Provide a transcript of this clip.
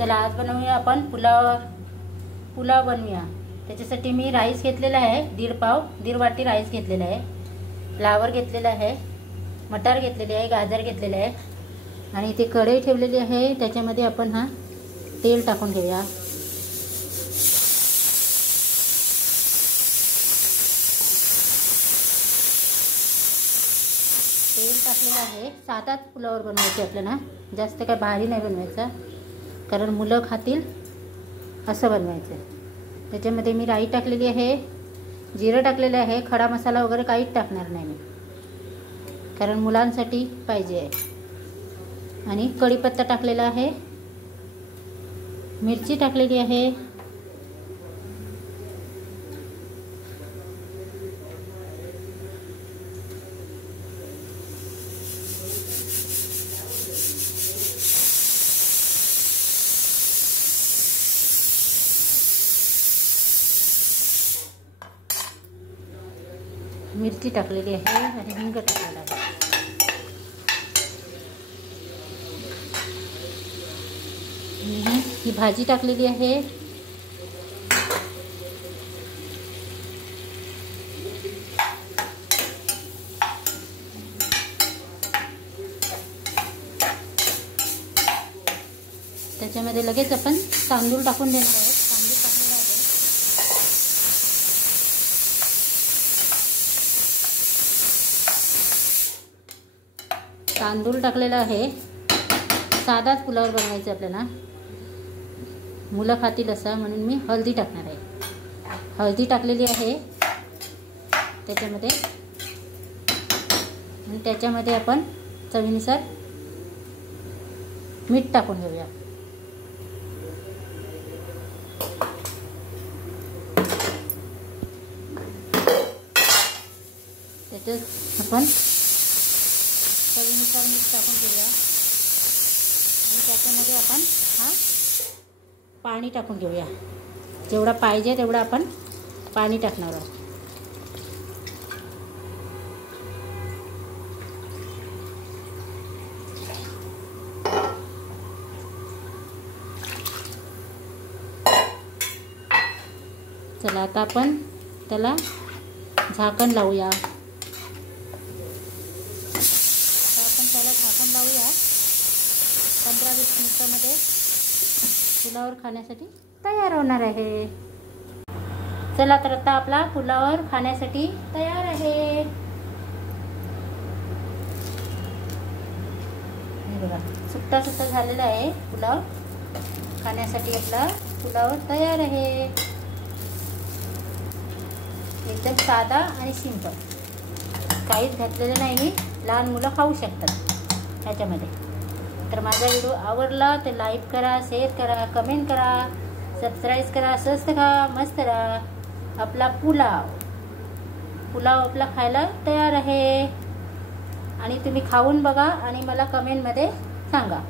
चला आज बनवूया आपण पुलाव बनवूया। त्याच्यासाठी मी राईस घेतलेला आहे, दीड वाटी राईस घेतलेला आहे, फ्लावर घेतलेला आहे, मटार घेतलेले आहे, गाजर घेतलेले आहे आणि इथे कढई ठेवलेली आहे। त्याच्यामध्ये आपण तेल टाकून घेऊया। तेल टाकलेलं आहे। साधाच पुलावर बनवायचे आपल्याला, जास्त काय भारी नाही बनवायचा, कारण मुलं खातील असं बनवायचं। त्याच्यामध्ये मी राई टाकलेली आहे, जिरं टाकलेलं आहे, खडा मसाला वगैरे काहीच टाकणार नाही मी, कारण मुलांसाठी पाहिजे आहे। आणि कढीपत्ता टाकलेला आहे, मिरची टाकलेली आहे, मिरची टाकलेली आहे आणि हिंग टाकलेला आहे। ही भाजी टाकलेली आहे, त्याच्यामध्ये लगेच आपण तांदूळ टाकून देणार आहोत। तांदूळ टाकलेला आहे, तांदूळ टाकलेला आहे। साधाच पुलाव बनवायचा आपल्याला, मुलं खातील असा, म्हणून मी हळदी टाकणार आहे। हळदी टाकलेली आहे त्याच्यामध्ये, आणि त्याच्यामध्ये आपण चवीनुसार मीठ टाकून घेऊया। त्याच्यात आपण चवीनुसार मीठ टाकून घेऊया आणि त्याच्यामध्ये आपण पाणी टाकून घेऊया। जेवढा पाहिजे तेवढं आपण पाणी टाकणार आहोत। चला आता आपण त्याला झाकण लावूया। झाकण लावूया। 15-20 मिनिटांमध्ये पुलावर खाण्यासाठी तयार होणार आहे। चला तर आता आपला पुलावर खाण्यासाठी तयार आहे। हे बघा, सुट्टा सुट्टा झालेला आहे पुलाव, खाण्यासाठी आपला पुलाव तयार आहे। एकदम साधा आणि सिंपल, काहीच घातलेलं नाही मी, लहान मुलं खाऊ शकतात ह्याच्यामध्ये। तर माझा व्हिडिओ आवडला तर लाईक करा, शेअर करा, कमेंट करा, सबस्क्राईब करा। स्वस्त खा, मस्त राहा। आपला पुलाव आपला खायला तयार आहे, आणि तुम्ही खाऊन बघा आणि मला कमेंटमध्ये सांगा।